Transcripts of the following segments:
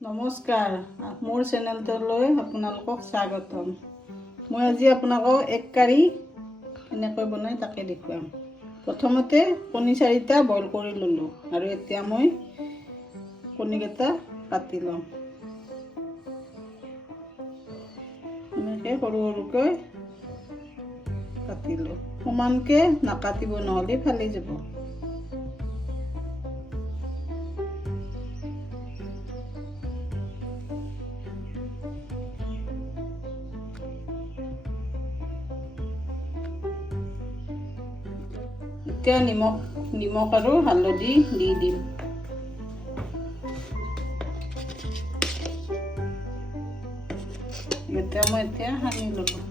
নমস্কাৰ, মোৰ চেনেলটোলৈ আপোনালোকক স্বাগতম। মই আজি আপোনালোকক এক কাৰী কেনেকৈ বনাই তাকে দেখুৱাম। প্ৰথমতে কণী 4টা বইল কৰি ল'লোঁ আৰু এতিয়া মই কণীকেইটা কাটি ল'ম। এনেকৈ সৰু সৰুকৈ কাটিলোঁ। সমানকৈ নাকাটিব, নহ'লে ফালি যাব। এতিয়া নিমখ আৰু হালধি দি দিম। এতিয়া সানি ল'লোঁ।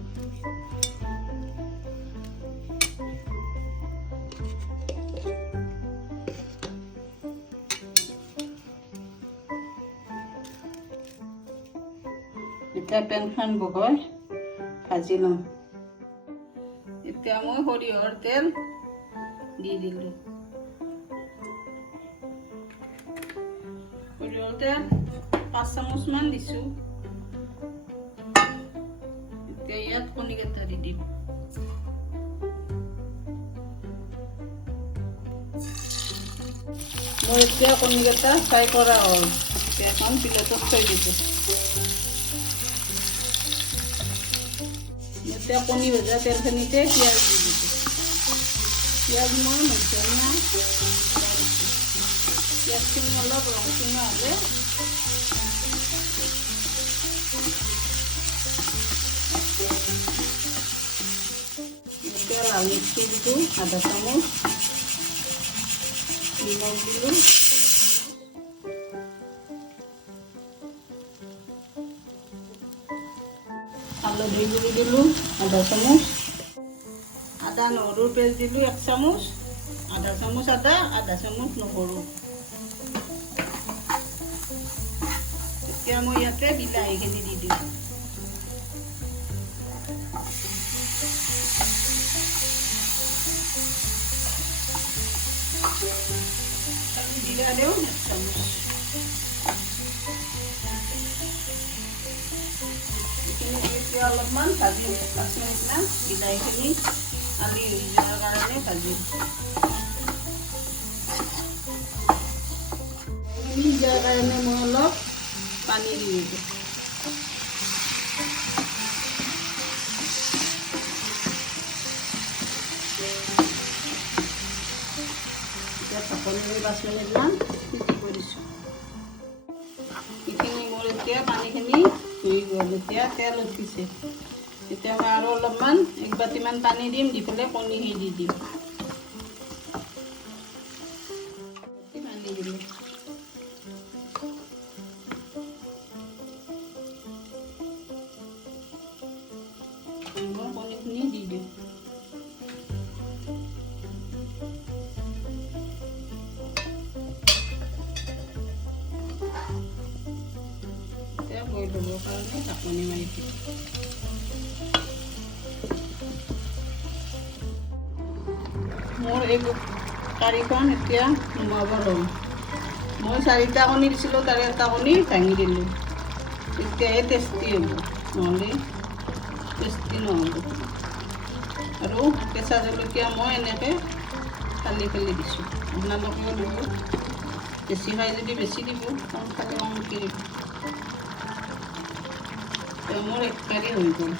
এতিয়া পেনখন বহাই ভাজি ল'ম। এতিয়া মই সৰিয়হৰ তেল দি দিলোঁ। সৰিয়হৰ তেল 5 চামুচমান দিছোঁ। এতিয়া ইয়াত কণীকেইটা দি দিম। মোৰ এতিয়া কণীকেইটা ফ্ৰাই কৰা হ'ল। এতিয়া এখন প্লেটত থৈ দিছোঁ। এতিয়া কণী ভজা তেলখিনিতে পিঁয়াজ দি দিছোঁ। পিঁয়াজ মই মধ্যমীয়া দিছোঁ। পিঁয়াজখিনি অলপ ৰংচঙা হ'লে এতিয়া লাল মিৰ্চি দিলোঁ আধা চামুচ, নিমখ দিলোঁ, হালধি গুড়ি দিলোঁ আধা চামুচ, আদা নহৰুৰ পেষ্ট দিলোঁ 1 চামুচ, আধা চামুচ আদা, আধা চামুচ নহৰু। এতিয়া মই ইয়াতে বিলাহীখিনি দি দিওঁ। জিৰা দিওঁ 1 চামুচ। এতিয়া অলপমান ভাজি 5 মিনিটমান বিলাহীখিনি আলি হৈ যোৱাৰ কাৰণে ভাজিম। সিজাৰ কাৰণে মই অলপ পানী দি দিওঁ। এতিয়া ঢাকনিৰে 5 মিনিটমান সিজিব দিছোঁ। এইখিনি মোৰ এতিয়া পানীখিনি হৈ গ'ল। এতিয়া তেল উঠিছে। এতিয়া মই আৰু অলপমান 1 বাতিমান পানী দিম, দি পেলাই কণীখিনি দি দিম। পানী দিলোঁ। মই কণীখিনি দি দিওঁ। এতিয়া বইল হ'বৰ কাৰণে ঢাকনি মাৰি দিওঁ। মোৰ এই কাৰীখন এতিয়া নমাব ল'ম। মই 4টা কণী দিছিলোঁ, তাৰে 1টা কণী ভাঙি দিলোঁ। তেতিয়াহে টেষ্টি হ'ব, নহ'লে টেষ্টি নহ'ব। আৰু কেঁচা জলকীয়া মই এনেকৈ ফালি দিছোঁ। আপোনালোকেও দিব। বেছি খাই যদি বেছি দিব, কম খালে কমকৈ দিব। মোৰ 1 কাৰী হৈ গ'ল।